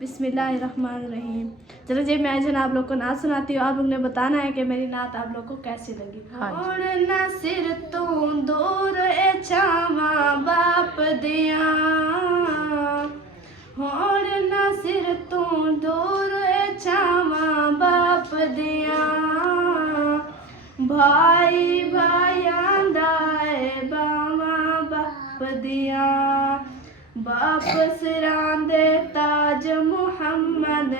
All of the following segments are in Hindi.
बिस्मिल्लाहिर्रहमानिर्रहीम। चलो जी मैं जो आप लोग को नात सुनाती हूँ, आप लोग ने बताना है कि मेरी नात आप लोग को कैसी लगी। हाँ ना सिर तू दूर ए छावा बाप दिया, होण ना सिर तू दूर ए छावा बाप दिया, भाई भाइयां दा ए बावा बाप दिया, बाप सिरां दे ताज मुहम्मद,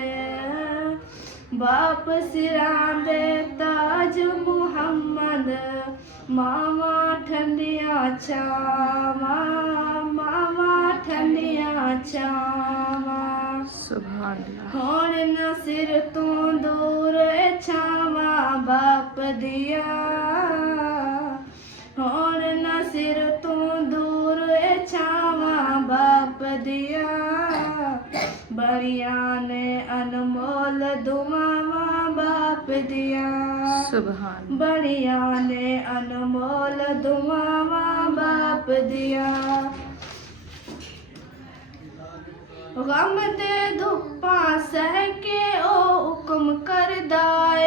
बाप सिरां दे ताज मुहम्मद, मावा ठंडिया छावा, मावा ठंडिया छावा, सुभान अल्लाह। होण ना सिर तू दूर छावा बाप दिया, होण ना सिर तू दूर छावा बाप दिया, बड़िया ने अनमोल दुआवा बाप दिया, सुभान बड़िया ने अनमोल दुआवा बाप दिया, गम दे धुप्पा सह के ओ हुक्म करदा ए,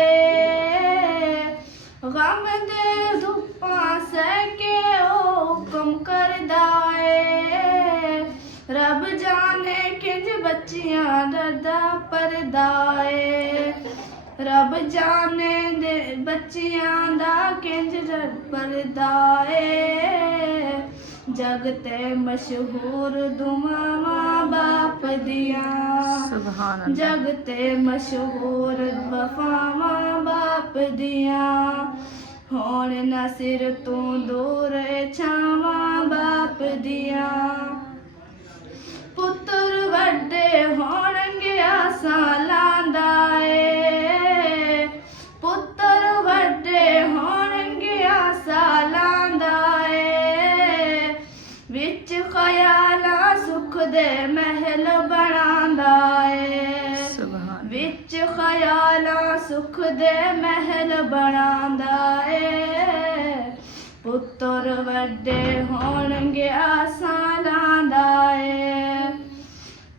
गम दे धुप्पा सह के ओ हुक्म करदा ए, रब जाने किंज बच्चियां डरदा परदा ए, रब जाने दे बच्चियां दा किंज परदा ए, जग ते मशहूर दुआवा बाप दिया, सुभान अल्लाह। जग ते मशहूर वफावा बाप दिया, होण ना सिर तू दूर छावा बाप दिया, पुत्र वड्डे होणगे आसां लांदा ए, पुत्र वड्डे होणगे आसां लांदा ए, विच ख्याला सुख दे महल बनांदा ए, सुभान विच ख्याला सुख दे महल बनांदा ए, पुत्र वड्डे होणगे आसां लांदा ए,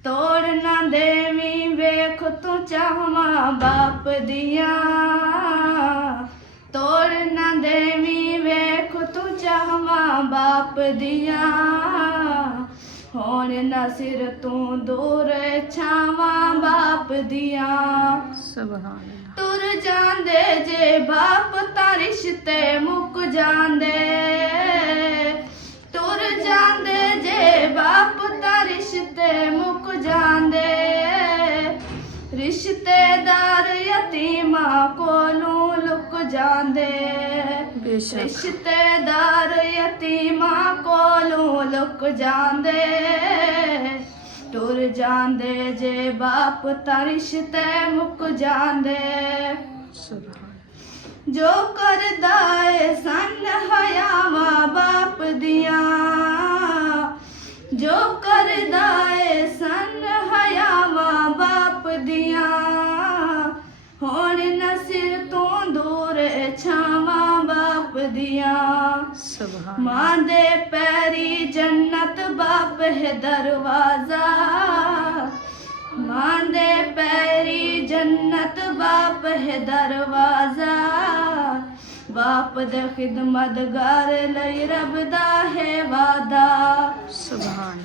तोड़ ना देवी वेख तू चाहवा बाप दिया, तोड़ ना देवी वेख तू चाहवा बाप दिया, होण ना सिर तू दूर छावा बाप दिया, सुभान अल्लाह। तुर जांदे जे बाप तां रिश्ते मुक जांदे, तुर जांदे जे बाप तां रिश्ते मुक जांदे, रिश्तेदार यतीमा कोलों लुक जांदे, बेशक रिश्तेदार यतीमा कोलों लुक जांदे, टुर जांदे जे बाप तां रिश्ते मुक जांदे, सुभान जो करदा ए सन हयावा बाप दिया, जो करदा ए सन हयावा बाप दिया, होण ना सिर तू दूर छावा बाप दिया, सुभान मां दे पैरी जन्नत बाप है दरवाजा, मां दे पैरी जन्नत बाप है दरवाजा, बाप दे खिदमतगार लई रब दा है वादा, सुभान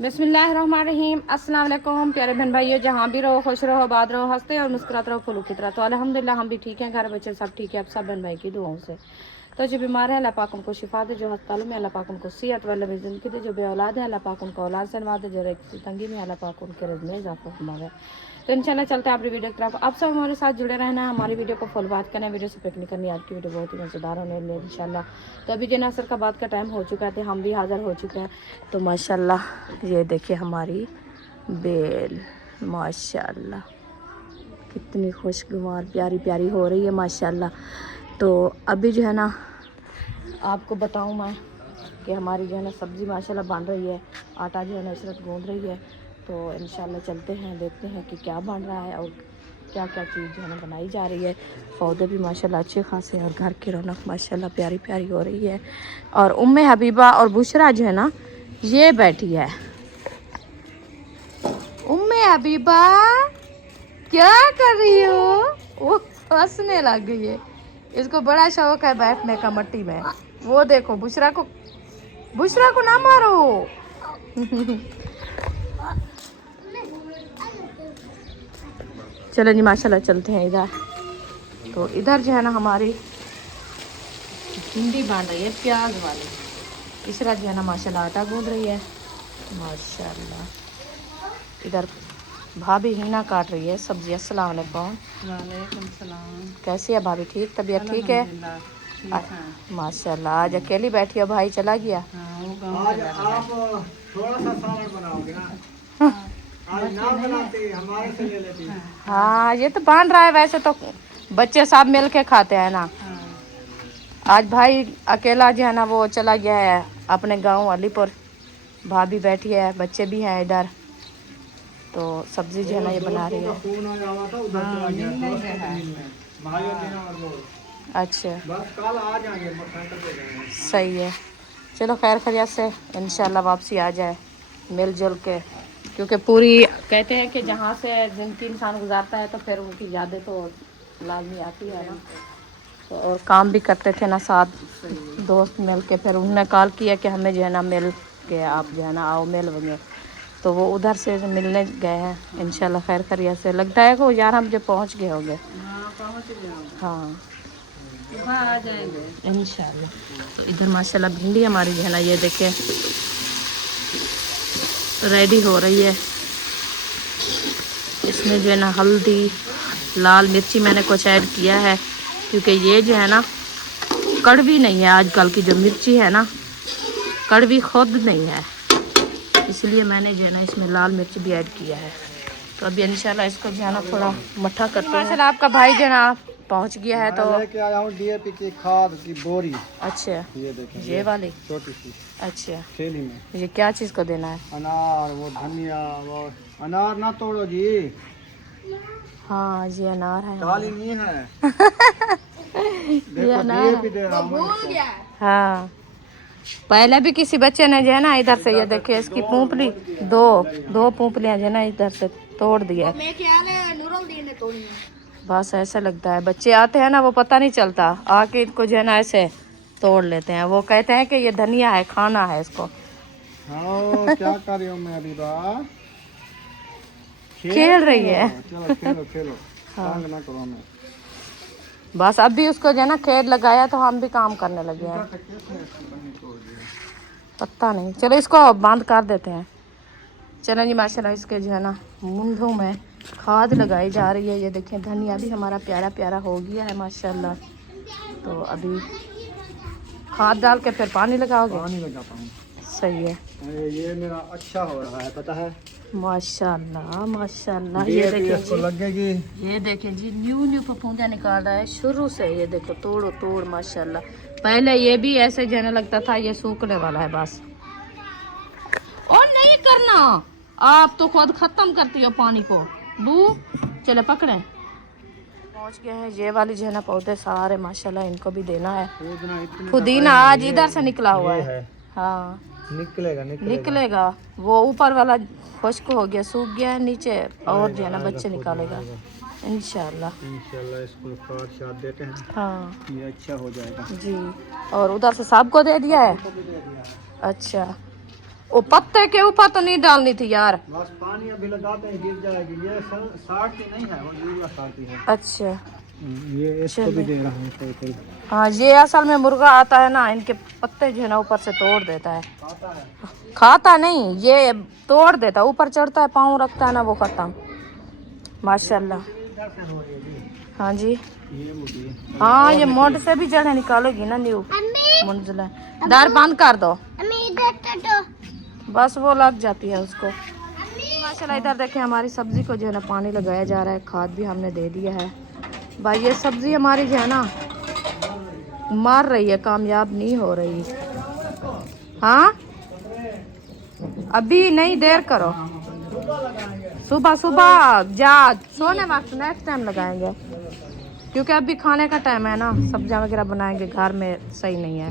बिस्मिल्लाहिर्रहमानिर्रहीम। अस्सलाम वालेकुम प्यारे बहन भाइयों, जहाँ भी रहो खुश रहो, आबाद रहो, हंसते और मुस्कुराते रहो फूलों की तरह। तो अल्हम्दुलिल्लाह हम भी ठीक हैं, घर बच्चे सब ठीक है, आप सब बहन भाई की दुआओं से। तो जो बीमार है अल्लाह पाक उनको शिफा दे, जो अस्पतालों में अल्लाह पाक उनको सेहत व लंबी ज़िंदगी दे, जो बे औलाद है अल्लाह पाक उनको औलाद से नवाज दे, जो रिज़्क़ तंगी में अल्लाह पाक उनके रिज़्क़ में इजाफ़ा फरमावे। तो इंशाल्लाह चलते हैं अपनी वीडियो की तरफ। आप सब हमारे साथ जुड़े रहना है, हमारी वीडियो को फुल बात करना है, वीडियो से पिक नहीं करनी। आज की वीडियो बहुत ही मज़ेदार होने वाली है इंशाल्लाह। तो अभी जन असर का बात का टाइम हो चुका है, तो हम भी हाज़िर हो चुके हैं। तो माशाल्लाह ये देखिए हमारी बेल, माशाल्लाह कितनी खुशगवार प्यारी प्यारी हो रही है माशाल्लाह। तो अभी जो है ना आपको बताऊं मैं कि हमारी जो है ना सब्ज़ी माशाल्लाह बन रही है, आटा जो है ना इशरत गूंद रही है। तो इंशाल्लाह चलते हैं, देखते हैं कि क्या बन रहा है और क्या क्या चीज़ जो है ना बनाई जा रही है। पौधे भी माशाल्लाह अच्छे खासे हैं और घर की रौनक माशाल्लाह प्यारी प्यारी हो रही है। और उम्मे हबीबा और बुशरा जो है ना ये बैठी है। उम्मे हबीबा क्या कर रही हो? वो हंसने लग गई है, इसको बड़ा शौक है बैठने का मट्टी में। वो देखो बुशरा को ना मारो। चलो जी माशाल्लाह चलते हैं इधर। तो इधर जो है ना हमारी भिंडी बन रही है प्याज वाली। इसरा जो है ना माशाल्लाह आटा गूंद रही है माशाल्लाह। इधर भाभी हीना काट रही है सब्जी। अस्सलाम वालेकुम। वालेकुम सलाम। कैसी है भाभी? ठीक, तबीयत ठीक है? माशाल्लाह। आज अकेली बैठी है, भाई चला गया? आज आप थोड़ा सा सामान बनाओगे ना, आज ना बनाती हमारे से ले लेती। हाँ ये तो बांध रहा है, वैसे तो बच्चे सब मिल के खाते हैं ना। आज भाई अकेला जो है ना वो चला गया है अपने गांव अलीपुर। भाभी बैठी है, बच्चे भी हैं इधर। तो सब्जी जो है ना ये बना रही है। फोन आ जावा था उधर चला गया भाई और मीना और वो। अच्छा बस कल आ जाएंगे, मोटरसाइकिल पे जाएंगे। सही है, चलो खैर खैरियत से इंशाल्लाह वापसी आ जाए मिलजुल के। क्योंकि पूरी कहते हैं कि जहाँ से जिंदगी इंसान गुजारता है तो फिर उनकी यादें तो लाजमी आती है ना। तो और काम भी करते थे ना साथ दोस्त मिल के। फिर उन्होंने कॉल किया कि हमें जो है ना मिल के आप जो है ना आओ मिल बने। तो वो उधर से मिलने गए हैं। इंशाल्लाह खैर खैरियत से लगता है कि यार हम जो पहुँच गए होंगे। हाँ आ जाएंगे इंशाल्लाह। तो इधर माशाल्लाह भिंडी हमारी जो है ना ये देखे रेडी हो रही है। इसमें जो है ना हल्दी लाल मिर्ची मैंने कुछ ऐड किया है क्योंकि ये जो है ना कड़वी नहीं है। आजकल की जो मिर्ची है ना कड़वी खुद नहीं है, इसलिए मैंने जो है ना इसमें लाल मिर्च भी ऐड किया है। तो अभी इंशाल्लाह इसको जो है ना थोड़ा मट्ठा करते हैं। माशाल्लाह आपका भाई जो है ना पहुंच गया है। तो लेके आया हूँ डीएपी की खाद की बोरी। अच्छा ये देखें, ये वाली छोटी सी अच्छा थैली में। ये क्या चीज़ को देना है? अनार, वो धनिया, वो अनार ना तोड़ो जी, हाँ ये अनार है। काली नहीं है। ये देखो अनार है। डीएपी दे रहा हूँ मैं इसको। हाँ पहले भी किसी बच्चे ने जो है ना इधर से ये देखिए इसकी पूंपली दो पूंपलियां जो है ना इधर से तोड़ दिया। बस ऐसा लगता है बच्चे आते हैं ना वो पता नहीं चलता, आके इनको जो है ना ऐसे तोड़ लेते हैं। वो कहते हैं कि ये धनिया है, खाना है इसको। हाँ क्या कर रही हूँ मैं अभी बात खेल रही है। चलो खेलो खेलो, तंग ना करो हमें। बस अभी उसको जो है ना खेत लगाया तो हम भी काम करने लगे हैं। पता नहीं, चलो इसको बंद कर देते हैं। चलो जी माशाल्लाह इसके जो है ना मुंडों में खाद लगाई जा रही है। ये देखें धनिया भी हमारा प्यारा प्यारा हो गया है माशाल्लाह। तो अभी खाद डाल के फिर पानी लगाओगे? पानी लगा पाऊँ। सही है, ये मेरा अच्छा हो रहा है पता है माशाल्लाह माशाल्लाह। ये देखें इसको जी, लगेगी। ये देखें जी न्यू फफूंदियाँ निकाल रहा है शुरू से। ये देखो तोड़ो तोड़ माशाल्लाह। पहले ये भी ऐसे जाने लगता था ये सूखने वाला है बस। और नहीं करना, आप तो खुद खत्म करती हो पानी को बू। चले पकड़े पहुंच गए हैं। ये वाली जो है ना पौधे सारे माशाल्लाह इनको भी देना है। पुदीना आज इधर से निकला हुआ है। हाँ निकलेगा। वो ऊपर वाला खुश्क हो गया, सूख गया है नीचे, और जो है ना बच्चे निकालेगा इंशाल्लाह। इसको खाद शाद देते हैं। हाँ ये अच्छा हो जाएगा जी। और उधर से सबको दे दिया है। अच्छा वो पत्ते के ऊपर तो नहीं डालनी थी यार। बस पानी अभी लगाते हैं गिर जाएगी। ये साड़ती नहीं है, वो यूरिया साड़ती है। अच्छा ये इसको भी दे रहा हूँ कोई कोई। हाँ ये असल में मुर्गा आता है ना, इनके पत्ते जो है ना ऊपर से तोड़ देता है। खाता नहीं, ये तोड़ देता है, ऊपर चढ़ता है, पाँव रखता है ना वो खत्म। माशाल्लाह। हाँ जी हाँ ये मोड से भी जड़ें निकालेगी ना न्यू मंजिला। दार बंद कर दो, बस वो लग जाती है उसको। माशाल्लाह इधर देखें हमारी सब्जी को जो है ना पानी लगाया जा रहा है, खाद भी हमने दे दिया है। भाई ये सब्जी हमारी जो है ना मर रही है, कामयाब नहीं हो रही। हाँ अभी नहीं, देर करो। सुबह सुबह जा सोने वक्त नेक्स्ट टाइम लगाएंगे, क्योंकि अभी खाने का टाइम है ना, सब्जियां वगैरह बनाएंगे, घर में सही नहीं है।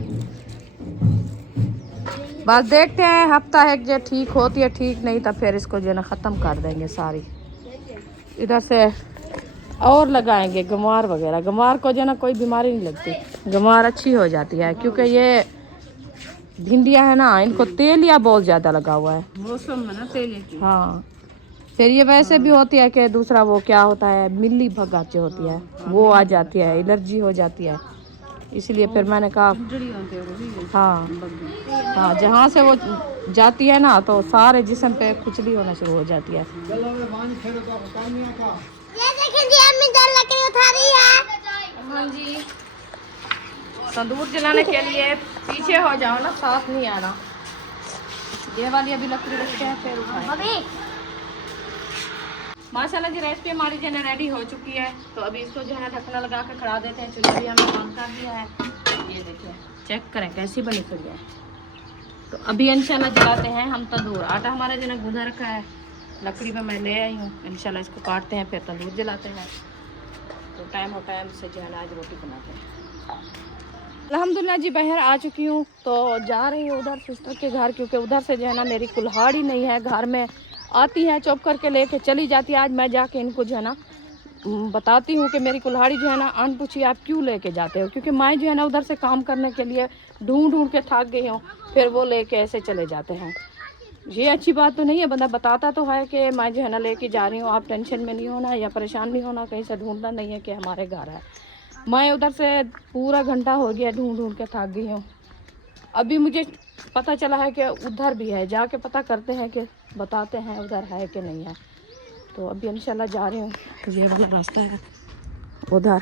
बस देखते हैं हफ्ता है जो ठीक होती है, ठीक नहीं तो फिर इसको जो है ना ख़त्म कर देंगे सारी। इधर से और लगाएंगे गंवार वगैरह। गंवार को जो है ना कोई बीमारी नहीं लगती, गंवार अच्छी हो जाती है, क्योंकि ये भिंडियाँ है ना, इनको तेलिया बहुत ज़्यादा लगा हुआ है मौसम में ना तेलिया की। हाँ, फिर ये वैसे भी होती है कि दूसरा वो क्या होता है, मिल्ली भगाची होती है, वो आ जाती है, एलर्जी हो जाती है, इसलिए फिर मैंने कहा हाँ हाँ, जहाँ से वो जाती है ना तो सारे जिस्म पे खुजली होना शुरू हो जाती है। ये देखिए जी, अम्मी दाल लकड़ी उठा रही है। हाँ जी, तंदूर जलाने के लिए पीछे हो जाओ ना, साथ नहीं आना। ये वाली अभी लकड़ी रखते हैं फिर उठाएं। माशाल्लाह जी रेसिपी हमारी जो है रेडी हो चुकी है, तो अभी इसको जो है ढकना लगा के खड़ा देते हैं। चूल्हा भी हमने बंद कर दिया है, ये देखिए चेक करें कैसी बनी खुल है। तो अभी इंशाल्लाह जलाते हैं हम तंदूर। आटा हमारा जो है गूंदा रखा है, लकड़ी पे मैं ले आई हूँ, इंशाल्लाह इसको काटते हैं फिर तंदूर जलाते हैं। तो टाइम हो टाइम से जो है आज रोटी बनाते हैं। अल्हम्दुलिल्लाह जी बाहर आ चुकी हूँ, तो जा रही हूँ उधर सिस्टर के घर, क्योंकि उधर से जो है ना मेरी कुल्हाड़ी नहीं है घर में, आती है चॉप करके लेके चली जाती है। आज मैं जाके इनको जो है ना बताती हूँ कि मेरी कुल्हाड़ी जो है ना अनपूछी आप क्यों लेके जाते हो, क्योंकि मैं जो है ना उधर से काम करने के लिए ढूंढ ढूंढ के थक गई हूँ, फिर वो लेके ऐसे चले जाते हैं। ये अच्छी बात तो नहीं है, बंदा बताता तो है कि मैं जो है ना लेके जा रही हूँ, आप टेंशन में नहीं होना या परेशान नहीं होना, कहीं से ढूंढना नहीं है कि हमारे घर है। मैं उधर से पूरा घंटा हो गया ढूंढ ढूंढ के थक गई हूँ। अभी मुझे पता चला है कि उधर भी है, जाके पता करते हैं कि बताते हैं उधर है कि नहीं है। तो अभी इंशाल्लाह जा रही हूँ, ये वाला रास्ता है उधर,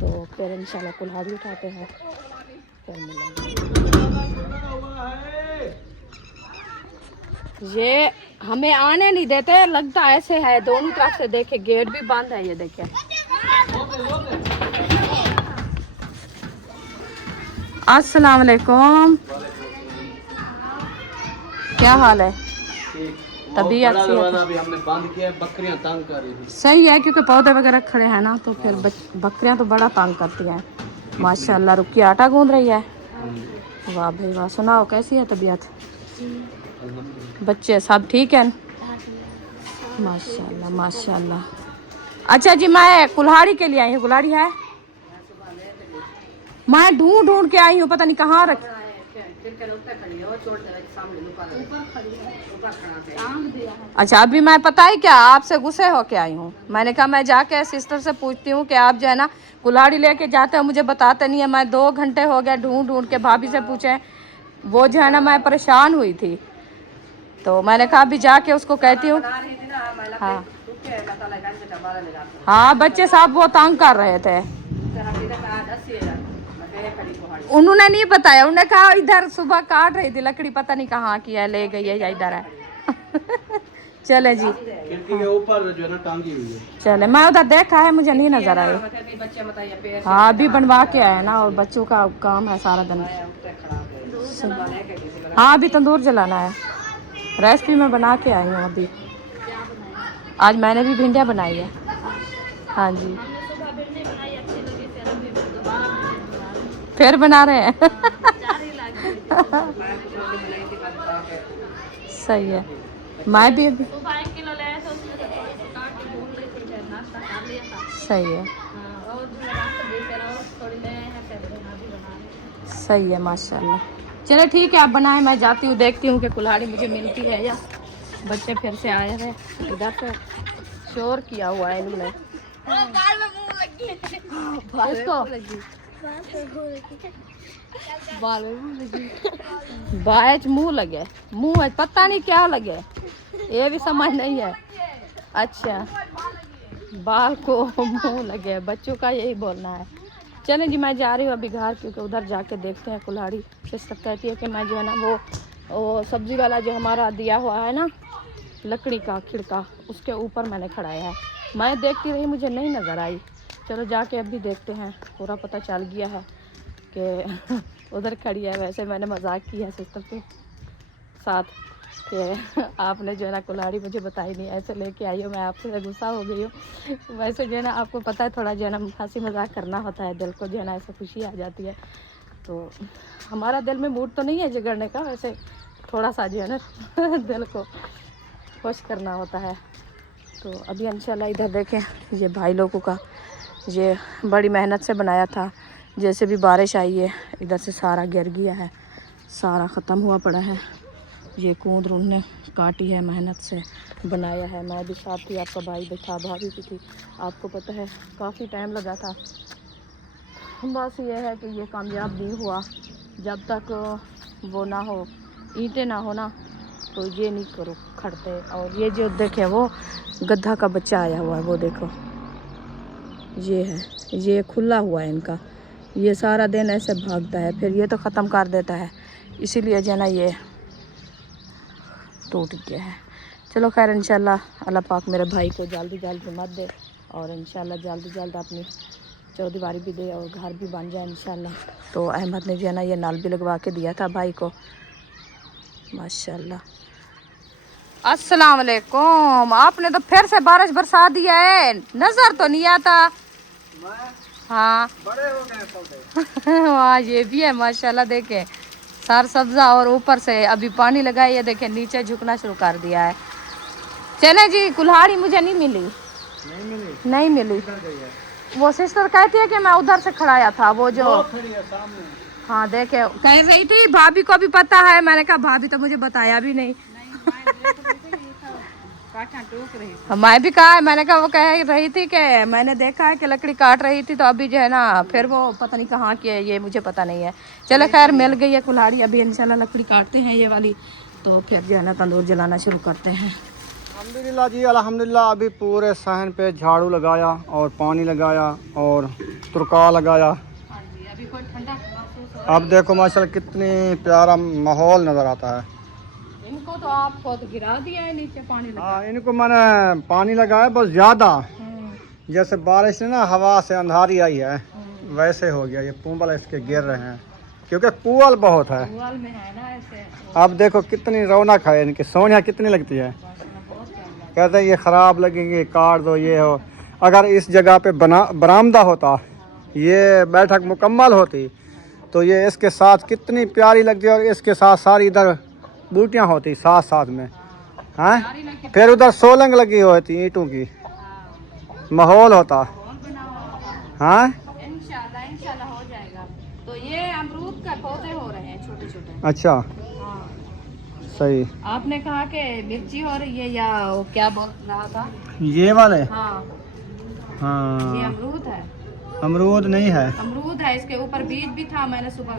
तो फिर इंशाल्लाह कुल्हाड़ी उठाते हैं फिर मिलेंगे। ये हमें आने नहीं देते, लगता ऐसे है दोनों तरफ से। देखे गेट भी बंद है, ये देखे। अस्सलाम वालेकुम, क्या हाल है? तबीयत अभी हमने बंद किया, बकरियां तंग कर रही थी। सही है, क्योंकि पौधे वगैरह खड़े हैं ना, तो फिर बकरियां तो बड़ा तंग करती हैं। माशाल्लाह रुकी आटा गूंद रही है। वाह भाई वाह। सुनाओ कैसी है तबीयत? बच्चे सब ठीक हैं? माशाल्लाह माशाल्लाह। अच्छा जी, मैं कुल्हाड़ी के लिए आई हूँ। कुल्हाड़ी है? मैं ढूंढ ढूंढ के आई हूँ, पता नहीं कहाँ रख। अच्छा, अभी मैं पता है क्या आपसे गुस्से होके आई हूँ। मैंने कहा मैं जाके सिस्टर से पूछती हूँ कि आप जो है ना कुल्हाड़ी लेके जाते हो, मुझे बताते नहीं है। मैं 2 घंटे हो गया ढूंढ ढूंढ के, भाभी से पूछे, वो जो है ना मैं परेशान हुई थी, तो मैंने कहा अभी जाके उसको कहती हूँ। हाँ हाँ, बच्चे साहब वो तंग कर रहे थे, उन्होंने नहीं बताया। उन्होंने कहा इधर सुबह काट रही थी लकड़ी, पता नहीं कहाँ की है, ले गई है या इधर है। चले जी, खिड़की के ऊपर जो है ना टांगी हुई है। चले, मैं उधर देखा है, मुझे नहीं नजर आया। हाँ अभी बनवा के आया ना, और बच्चों का काम है सारा दिन। हाँ अभी तंदूर जलाना है, रेसिपी मैं बना के आई हूँ अभी। आज मैंने भी भिंडियाँ बनाई है। हाँ जी, फिर बना रहे हैं। सही है, मैं भी अभी सही है, सही है माशाल्लाह। चले ठीक है, आप बनाएं, मैं जाती हूँ, देखती हूँ कि कुल्हाड़ी मुझे मिलती है या। बच्चे फिर से आए हैं, इधर से शोर किया हुआ है इन्होंने। बाज मुंह लगे, मुंह पता नहीं क्या लगे, ये भी समझ नहीं है। अच्छा, बाल को मुंह लगे, बच्चों का यही बोलना है। चलें जी, मैं जा रही हूँ अभी घर, क्योंकि उधर जाके देखते हैं कुल्हाड़ी। सिस्टर कहती है कि मैं जो है ना वो सब्जी वाला जो हमारा दिया हुआ है ना लकड़ी का खिड़का, उसके ऊपर मैंने खड़ाया है। मैं देखती रही, मुझे नहीं नज़र आई। चलो जाके अभी देखते हैं, पूरा पता चल गया है कि उधर खड़ी है। वैसे मैंने मजाक किया सिस्टर के साथ, कि आपने जो है ना कुल्हाड़ी मुझे बताई नहीं, ऐसे लेके आई हो, मैं आपसे गुस्सा हो गई हूँ। वैसे जो है ना आपको पता है थोड़ा जो है ना हंसी मजाक करना होता है, दिल को जो है ना ऐसे खुशी आ जाती है। तो हमारा दिल में मूड तो नहीं है झगड़ने का, वैसे थोड़ा सा जो है ना दिल को खुश करना होता है। तो अभी इंशाल्लाह इधर देखें, ये भाई लोगों का ये बड़ी मेहनत से बनाया था, जैसे भी बारिश आई है इधर से सारा गिर गया है, सारा ख़त्म हुआ पड़ा है। ये कूद उन्होंने काटी है, मेहनत से बनाया है। मैं भी साथ थी, आपका भाई भी था, भाभी भी थी, आपको पता है काफ़ी टाइम लगा था। बस ये है कि ये कामयाब नहीं हुआ, जब तक वो ना हो, ईंटें ना हो ना, तो ये नहीं करो खड़ते। और ये जो देखे वो गधा का बच्चा आया हुआ है, वो देखो ये है, ये खुला हुआ है इनका, ये सारा दिन ऐसे भागता है, फिर ये तो ख़त्म कर देता है, इसीलिए जो है ना ये टूट गया है। चलो खैर इंशाल्लाह अल्लाह पाक मेरे भाई को जल्दी जल्दी मत दे, और इंशाल्लाह जल्दी जल्द अपनी चौदीवारी भी दे और घर भी बन जाए इंशाल्लाह। तो अहमद ने जो है ना ये नल भी लगवा के दिया था भाई को, माशाल्लाह। अस्सलाम वालेकुम। आपने तो फिर से बारिश बरसा दिया है, नजर तो नहीं आता। हाँ बड़े हो गए पौधे। वाह ये भी है माशाल्लाह, देखे सार सब्जा, और ऊपर से अभी पानी लगा है, ये देखे नीचे झुकना शुरू कर दिया है। चले जी, कुल्हाड़ी मुझे नहीं मिली, नहीं मिली। वो सिस्टर कहती है कि मैं उधर से खड़ाया था, वो जो खड़ी है सामने। हाँ देखे कह रही थी, भाभी को भी पता है। मैंने कहा भाभी तो मुझे बताया भी नहीं। मैं भी कहा, मैंने कहा वो कह रही थी कि मैंने देखा है कि लकड़ी काट रही थी, तो अभी जो है ना फिर वो पता नहीं कहाँ की है, ये मुझे पता नहीं है। चलो खैर मिल गई है कुल्हाड़ी, अभी इंशाल्लाह लकड़ी काटते हैं ये वाली, तो फिर जो है ना तंदूर जलाना शुरू करते हैं। अल्हम्दुलिल्लाह जी, अल्हम्दुलिल्लाह। अभी पूरे सहन पे झाड़ू लगाया और पानी लगाया और तुरका लगाया। अभी कोई ठंडा अब देखो माशाल्लाह कितनी प्यारा माहौल नज़र आता है। इनको तो आप खुद गिरा दिया है नीचे पानी लगा। हाँ, इनको मैंने पानी लगाया बस ज़्यादा, जैसे बारिश ने ना हवा से अंधारी आई है वैसे हो गया। ये पुंबल इसके गिर रहे हैं क्योंकि पुअल बहुत है। पुअल में है ना ऐसे। अब देखो कितनी रौनक है इनकी, सोनिया कितनी लगती है। कहते हैं ये ख़राब लगेंगे, काट दो, ये हो। अगर इस जगह पे बरामदा होता, ये बैठक मुकम्मल होती, तो ये इसके साथ कितनी प्यारी लगती है, और इसके साथ सारी इधर बूटियाँ होती साथ साथ में। हाँ, फिर उधर सोलंग लगी होती ईंटों की, माहौल होता। हाँ इंशाल्लाह इंशाल्लाह हो जाएगा। तो ये अमरूद का पौधे हो रहे हैं छोटे छोटे। अच्छा, हाँ सही। आपने कहा कि मिर्ची हो रही है, या वो क्या बोल रहा था? ये वाले? हाँ ये हाँ, अमरूद है। अमरूद नहीं है, अमरूद है, इसके ऊपर बीज भी था, मैंने सुबह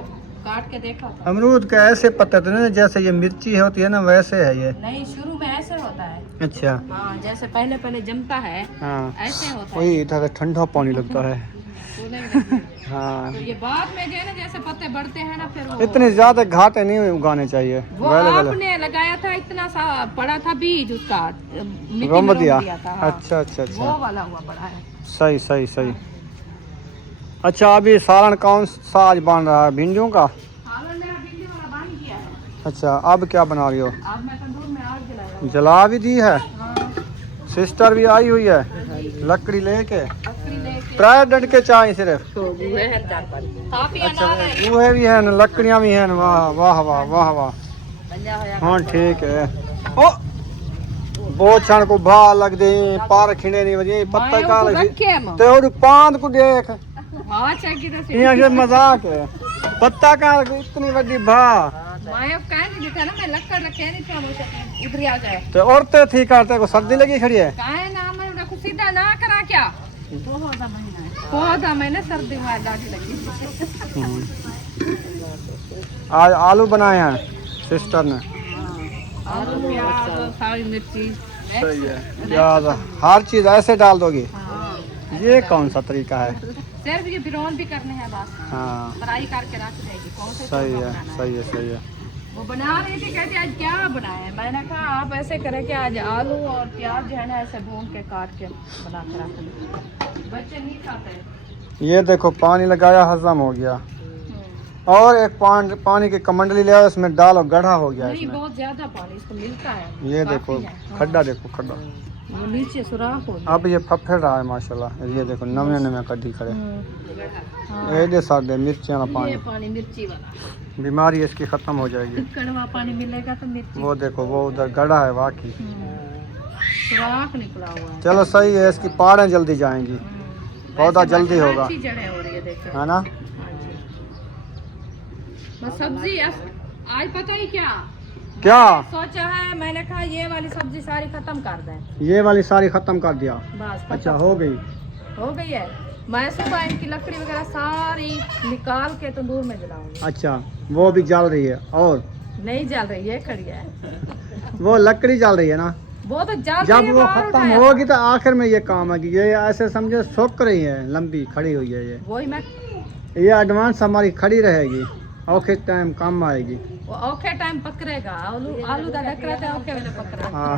काट के देखा था। अमरूद के ऐसे पत्ते तो नहीं जैसे ये मिर्ची होती है ना, वैसे है ये? नहीं, शुरू में ऐसे होता है। अच्छा हाँ, जैसे पहले पहले जमता है हाँ, ऐसे होता है। वही इधर ठंडा पानी लगता है। तो हाँ, ये बाद में जो है ना जैसे पत्ते बढ़ते हैं ना, फिर वो इतने ज्यादा घाटे नहीं उगाने चाहिए। वो आपने लगाया था, इतना सा पड़ा था बीज उसका, मिट्टी में रोम दिया था। हाँ। अच्छा अच्छा अच्छा, वो वाला हुआ पड़ा है। सही सही सही। अच्छा, अभी सालन कौन सा आज बन रहा है? भिंडियों का? सालन मेरा भिंडी वाला बन गया है। अच्छा, अब क्या बना रही हो? अब मैं तंदूर में आग जलाया। जला भी दी है? हाँ, सिस्टर भी आई हुई है लकड़ी लेके। लकड़ी लेके प्राय डंड के चाय सिर्फ? हुए हैं 4-5। काफी अच्छा, अनार है। चूहे भी हैं, लकड़ियाँ भी हैं। वाह वाह वाह वाह वाह। बंजा होया। हाँ ठीक है। ओ बोछण को भा लग दे, पार खिने नहीं बजे पत्ता का लग रखे हम। ते और पांद को देख। हाँ चाहिए तो सही। ये मजाक है, पत्ता का इतनी बड़ी भा। मैं अब कह नहीं था ना, मैं लक्कड़ रखे नहीं था, मुझे उधर आ जाए। तो औरतें थी करते को सर्दी लगी खड़ी है। काहे ना मैं रखू सीधा ना करा क्या? पौधा महीना सर्दी में डाटी लगी। आज आलू बनाए हैं सिस्टर ने। आलू, प्याज, सारी मिर्ची। सही है, प्याज हर चीज ऐसे डाल दोगी? ये कौन सा तरीका है? सिर्फ ये बिरौन भी करने हैं बस। हाँ फ्राई करके रख देगी। कौन से सही चीज़ है बनाना सही है सही है। वो बना रही थी, कहती आज क्या बनाया है? मैंने कहा आप ऐसे करें कि आज आलू और प्याज जो है ना ऐसे भून के काट के बना के रख दें, बच्चे नहीं खाते। ये देखो पानी लगाया, हजम हो गया। और एक पानी की कमंडली ले आओ, इसमें डालो, गढ़ा हो गया नहीं इसमें। बहुत ज्यादा पानी इसको मिलता है। ये काफी देखो है। हाँ। खड्डा, देखो खड्डा। वो नीचे सुराख हो गया। अब ये फफड़ रहा है माशाल्लाह। ये देखो नवे नवे कड्डी खड़े। हाँ। ये दे सादे मिर्चियाँ वाला ये पानी, पानी मिर्ची वाला, बीमारी इसकी खत्म हो जाएगी। कड़वा पानी मिलेगा तो मिर्ची। वो देखो वो उधर गढ़ा है वाकई। सुराख निकला हुआ है। चलो सही है, इसकी पाड़ें जल्दी जाएंगी, पौधा वैसे जल्दी माशाल्लाह होगा, अच्छी जड़ें हो रही है देखो। है ना। हाँ जी। बस सब्जी आज पता ही क्या क्या सोचा है मैंने, कहा ये वाली सब्जी सारी खत्म कर दें। ये वाली सारी खत्म कर दिया? बस अच्छा हो गई। हो गई है। मैं सुबह इनकी लकड़ी वगैरह सारी निकाल के तंदूर में जलाऊंगी। अच्छा वो भी जल रही है? और नहीं जल रही है, खड़ी है। वो लकड़ी जल रही है ना? वो तो जल जब रही है, वो बाहर खत्म उठाया। होगी तो आखिर में ये काम आएगी। ये ऐसे समझो सूख रही है, लंबी खड़ी हुई है। वही मैं ये एडवांस हमारी खड़ी रहेगी, औखे टाइम काम आएगी। वो औखे टाइम पकड़ेगा। आलू दा डकरा थे औखे वाले पकड़ा। हाँ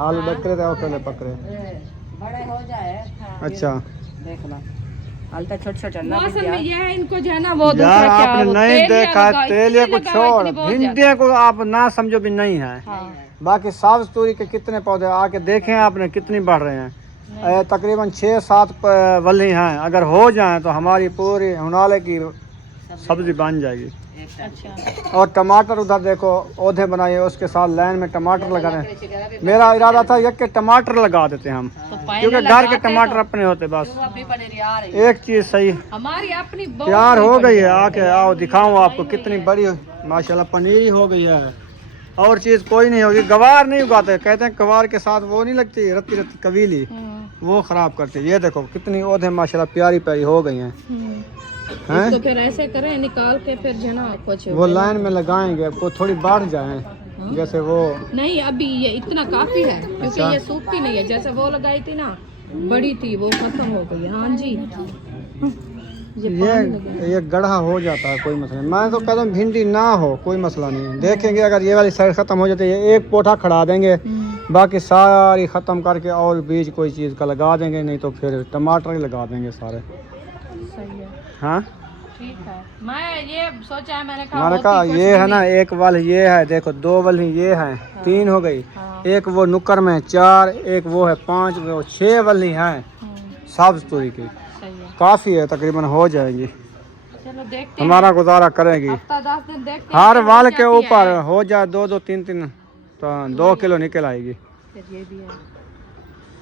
आलू डकरे थे औखे वाले पकड़े। बड़े हो जाए। अच्छा देखना हाल तक छोटे छोटे मौसम में ये है, इनको जो है ना वो यार दूसरा क्या आपने वो नहीं तेल देखा, लगाओ, तेल इतनी को लगाओ, छोड़, इतनी बहुत भिंडियों को आप ना समझो भी नहीं है। ज्यादा। हाँ। बाकी साफ तूरी के कितने पौधे आके देखे आपने कितनी बढ़ रहे हैं। तकरीबन 6-7 वल्ली हैं, अगर हो जाएं तो हमारी पूरी हुनाले की सब्जी बन जाएगी। अच्छा। और टमाटर उधर देखो औधे बनाए, उसके साथ लाइन में टमाटर लगा रहे हैं। मेरा इरादा था एक के टमाटर लगा देते हम, तो क्योंकि घर के टमाटर अपने होते। बस एक चीज सही हमारी अपनी बहुत तैयार हो बड़ी गई है, आके आओ दिखाऊं आपको कितनी बड़ी माशाल्लाह पनीरी हो गई है। और चीज कोई नहीं होगी। गवार नहीं उगाते, कहते हैं गवार के साथ वो नहीं लगती रत्ती रत्ती कबीली, वो खराब करती। ये देखो कितनी औधे माशाल्लाह प्यारी प्यारी हो गई हैं। हैं? तो फिर ऐसे करें, निकाल के फिर जो है ना कुछ वो लाइन में लगाएंगे, आपको थोड़ी बढ़ जाए जैसे वो। नहीं अभी ये इतना काफी है, क्योंकि ये सूखती नहीं है। जैसे वो लगाई थी ना, बड़ी थी, वो खत्म हो गई। हाँ जी। ये गढ़ा हो जाता है, कोई मसला नहीं। मैं तो कहता हूँ भिंडी ना हो कोई मसला नहीं, देखेंगे अगर ये वाली साइड खत्म हो जाती है एक पोठा खड़ा देंगे, बाकी सारी खत्म करके और बीज कोई चीज़ का लगा देंगे, नहीं तो फिर टमाटर ही लगा देंगे सारे। सही है। हाँ ठीक है। मैं ये सोचा है, मैंने कहा ये है ना, एक वाल ये है, देखो 2 वाल ये है, 3 हो गई। एक वो नुक्कर में 4, एक वो है 5, वो 6 वाली हैं सब्ज तूरी की। काफ़ी है, तकरीबन हो जाएगी, चलो देखते हमारा गुजारा करेगी। हफ्ता 10 दिन देखते हर वाल के ऊपर हो जाए 2-2, 3-3 तो 2 किलो निकल आएगी। फिर ये भी है।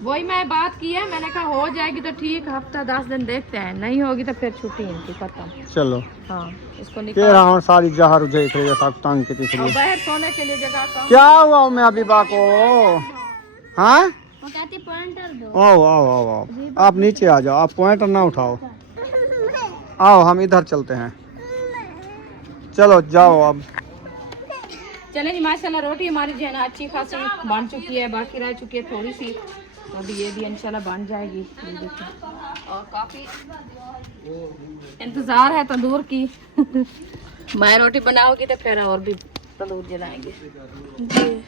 वही मैं बात की है, मैंने कहा हो जाएगी तो ठीक, हफ्ता 10 दिन देखते हैं, नहीं होगी तो फिर छुट्टी इनकी खत्म। चलो हाँ इसको कह निकाल। रहा हूँ सारी जहर उजे सब तंग की दिख रही और है। बाहर सोने के लिए जगह कम। क्या हुआ मैं अबीबा को? हाँ वो कहती पॉइंटर दो। आओ आओ आओ आओ, आप नीचे आ जाओ, आप पॉइंटर ना उठाओ, आओ हम इधर चलते हैं। चलो जाओ अब। चले जी, माशाल्लाह रोटी हमारी जो है ना अच्छी खासी बन चुकी है, बाकी रह चुकी है थोड़ी सी, अभी ये भी इंशाल्लाह बन जाएगी। ये देखिए, और काफ़ी इंतज़ार है तंदूर की। मैं रोटी बनाऊंगी तो फिर और भी तंदूर जलाएंगे जी।